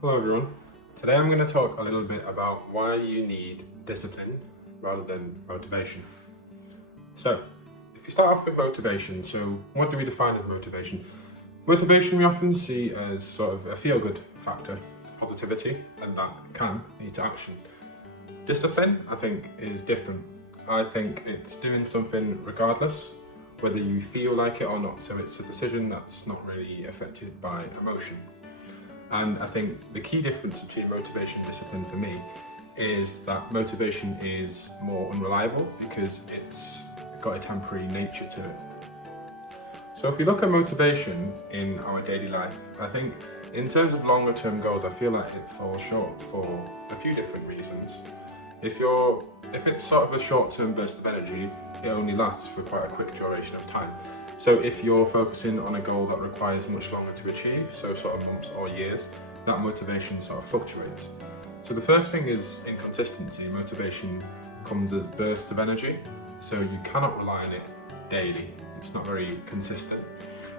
Hello everyone. Today I'm going to talk a little bit about why you need discipline rather than motivation. So, if you start off with motivation, so what do we define as motivation? Motivation we often see as sort of a feel-good factor, positivity, and that can lead to action. Discipline, I think, is different. I think it's doing something regardless, whether you feel like it or not. So it's a decision that's not really affected by emotion. And I think the key difference between motivation and discipline for me is that motivation is more unreliable because it's got a temporary nature to it. So if we look at motivation in our daily life, I think in terms of longer term goals, I feel like it falls short for a few different reasons. If it's sort of a short term burst of energy, it only lasts for quite a quick duration of time. So if you're focusing on a goal that requires much longer to achieve, so sort of months or years, that motivation sort of fluctuates. So the first thing is inconsistency. Motivation comes as bursts of energy, so you cannot rely on it daily. It's not very consistent.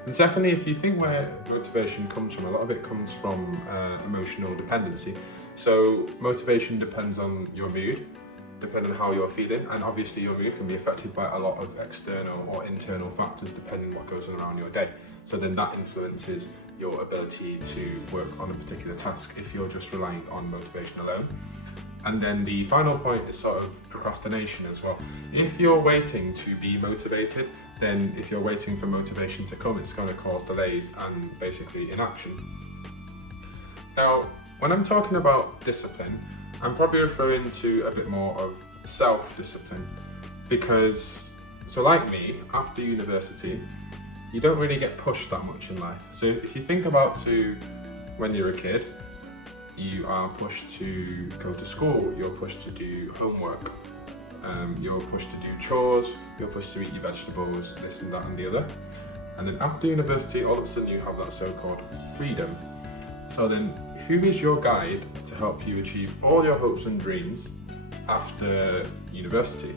And secondly, if you think where motivation comes from, a lot of it comes from emotional dependency. So motivation depends on your mood, depending on how you're feeling, and obviously your mood can be affected by a lot of external or internal factors depending on what goes on around your day. So then that influences your ability to work on a particular task if you're just relying on motivation alone. And then the final point is sort of procrastination as well. If you're waiting to be motivated, then if you're waiting for motivation to come, it's going to cause delays and basically inaction. Now, when I'm talking about discipline, I'm probably referring to a bit more of self-discipline because, so like me, after university, you don't really get pushed that much in life. So if you think about to when you're a kid, you are pushed to go to school, you're pushed to do homework, you're pushed to do chores, you're pushed to eat your vegetables, this and that and the other. And then after university, all of a sudden you have that so-called freedom. So then, who is your guide to help you achieve all your hopes and dreams after university?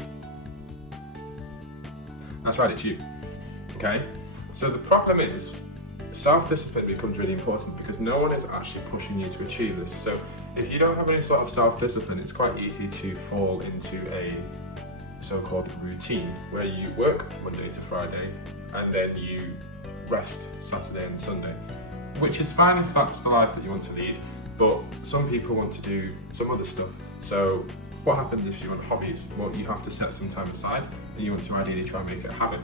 That's right, it's you. Okay? So the problem is, self-discipline becomes really important because no one is actually pushing you to achieve this. So if you don't have any sort of self-discipline, it's quite easy to fall into a so-called routine where you work Monday to Friday and then you rest Saturday and Sunday. Which is fine if that's the life that you want to lead, but some people want to do some other stuff. So what happens if you want hobbies? Well, you have to set some time aside and you want to ideally try and make it a habit.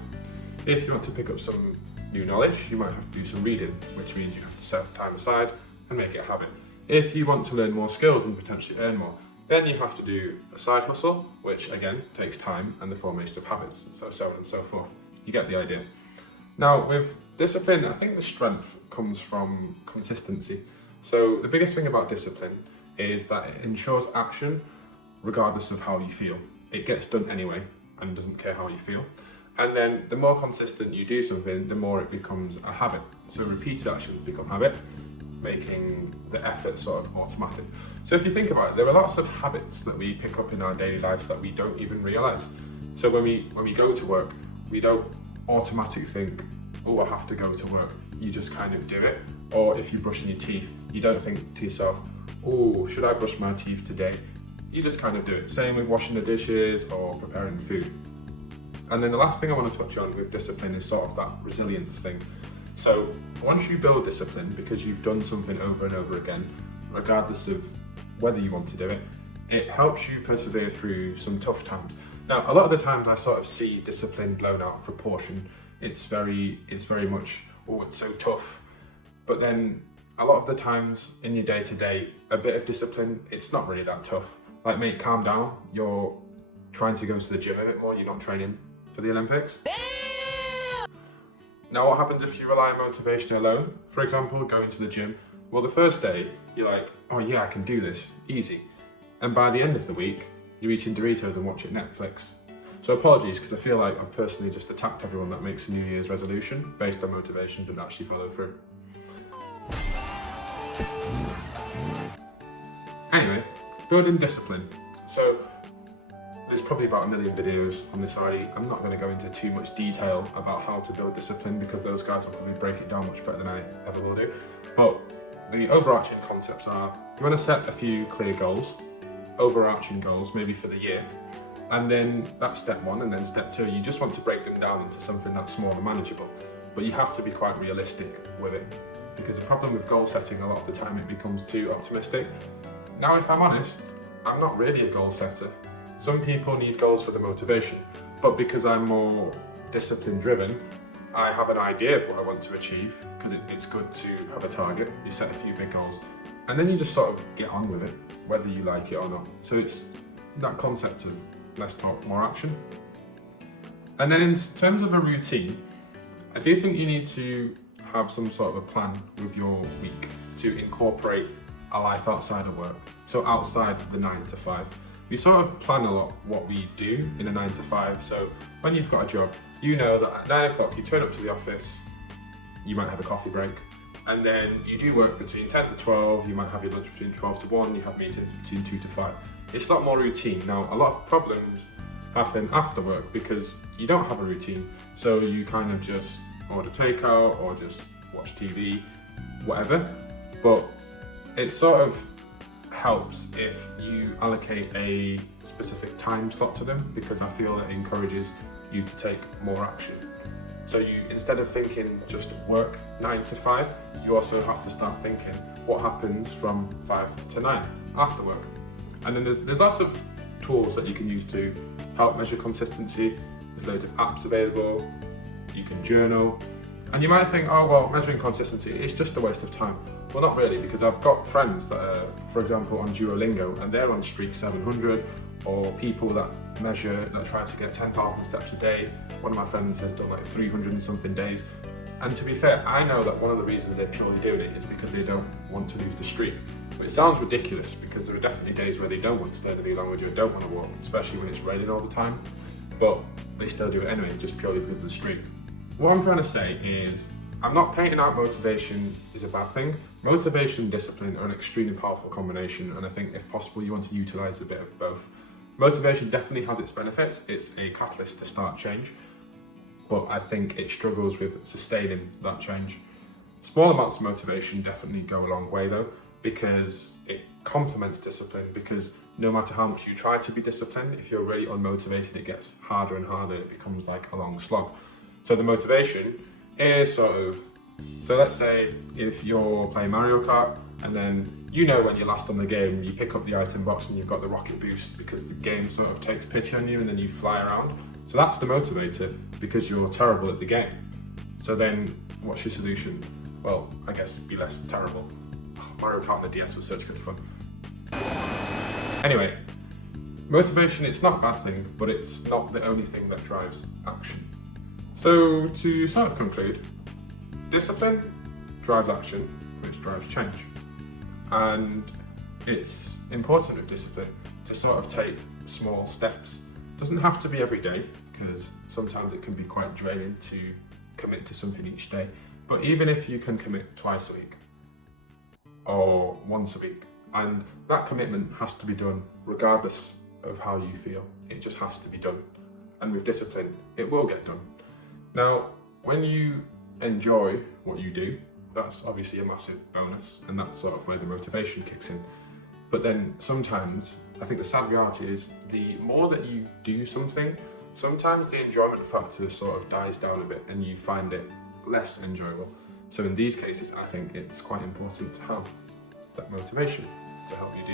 If you want to pick up some new knowledge, you might have to do some reading, which means you have to set time aside and make it a habit. If you want to learn more skills and potentially earn more, then you have to do a side hustle, which again takes time and the formation of habits, so on and so forth. You get the idea. Now with discipline, I think the strength comes from consistency. So the biggest thing about discipline is that it ensures action regardless of how you feel. It gets done anyway and doesn't care how you feel. And then the more consistent you do something, the more it becomes a habit. So repeated actions become habit, making the effort sort of automatic. So if you think about it, there are lots of habits that we pick up in our daily lives that we don't even realize. So when we go to work, we don't automatically think, oh, I have to go to work. You just kind of do it. Or if you're brushing your teeth, you don't think to yourself, oh, should I brush my teeth today? You just kind of do it. Same with washing the dishes or preparing food. And then the last thing I want to touch on with discipline is sort of that resilience thing. So once you build discipline, because you've done something over and over again, regardless of whether you want to do it, it helps you persevere through some tough times. Now, a lot of the times I sort of see discipline blown out of proportion. It's very much, oh, it's so tough. But then a lot of the times in your day-to-day, a bit of discipline, it's not really that tough. Like, mate, calm down. You're trying to go to the gym a bit more, you're not training for the Olympics. Now, what happens if you rely on motivation alone? For example, going to the gym. Well, the first day, you're like, oh yeah, I can do this, easy. And by the end of the week, you're eating Doritos and watching Netflix. So apologies, because I feel like I've personally just attacked everyone that makes a New Year's resolution based on motivation and actually follow through. Anyway, building discipline. So there's probably about 1 million videos on this already. I'm not going to go into too much detail about how to build discipline because those guys will probably break it down much better than I ever will do. But the overarching concepts are you want to set a few clear goals, overarching goals, maybe for the year. And then that's step one, and then step two, you just want to break them down into something that's small and manageable. But you have to be quite realistic with it, because the problem with goal setting, a lot of the time it becomes too optimistic. Now, if I'm honest, I'm not really a goal setter. Some people need goals for the motivation, but because I'm more discipline driven, I have an idea of what I want to achieve, because it's good to have a target. You set a few big goals, and then you just sort of get on with it, whether you like it or not. So it's that concept of less talk, more action. And then in terms of a routine, I do think you need to have some sort of a plan with your week to incorporate a life outside of work. So outside the 9 to 5. We sort of plan a lot what we do in a 9 to 5. So when you've got a job, you know that at 9 o'clock you turn up to the office, you might have a coffee break, and then you do work between 10 to 12, you might have your lunch between 12 to 1, you have meetings between 2 to 5. It's a lot more routine. Now, a lot of problems happen after work because you don't have a routine. So you kind of just order takeout or just watch TV, whatever. But it sort of helps if you allocate a specific time slot to them, because I feel that it encourages you to take more action. So you, instead of thinking just work 9 to 5, you also have to start thinking what happens from 5 to 9 after work. And then there's lots of tools that you can use to help measure consistency. There's loads of apps available, you can journal. And you might think, oh well, measuring consistency is just a waste of time. Well, not really, because I've got friends that are, for example, on Duolingo, and they're on streak 700, or people that try to get 10,000 steps a day. One of my friends has done like 300 and something days. And to be fair, I know that one of the reasons they're purely doing it is because they don't want to lose the streak. But it sounds ridiculous, because there are definitely days where they don't want to stay the language or don't want to walk, especially when it's raining all the time. But they still do it anyway, just purely because of the streak. What I'm trying to say is, I'm not painting out motivation is a bad thing. Motivation and discipline are an extremely powerful combination, and I think if possible you want to utilise a bit of both. Motivation definitely has its benefits. It's a catalyst to start change, but I think it struggles with sustaining that change. Small amounts of motivation definitely go a long way though, because it complements discipline, because no matter how much you try to be disciplined, if you're really unmotivated, it gets harder and harder. It becomes like a long slog. So the motivation is sort of, so let's say if you're playing Mario Kart, and then you know when you're last on the game, you pick up the item box and you've got the rocket boost because the game sort of takes pity on you and then you fly around. So that's the motivator, because you're terrible at the game. So then what's your solution? Well, I guess be less terrible. Mario Kart on the DS was such good fun. Anyway, motivation, it's not a bad thing, but it's not the only thing that drives action. So to sort of conclude, discipline drives action, which drives change. And it's important with discipline to sort of take small steps. It doesn't have to be every day, because sometimes it can be quite draining to commit to something each day. But even if you can commit twice a week or once a week, and that commitment has to be done regardless of how you feel. It just has to be done. And with discipline, it will get done. Now, when you enjoy what you do, that's obviously a massive bonus, and that's sort of where the motivation kicks in. But then sometimes, I think the sad reality is, the more that you do something, sometimes the enjoyment factor sort of dies down a bit and you find it less enjoyable. So in these cases, I think it's quite important to have that motivation to help you do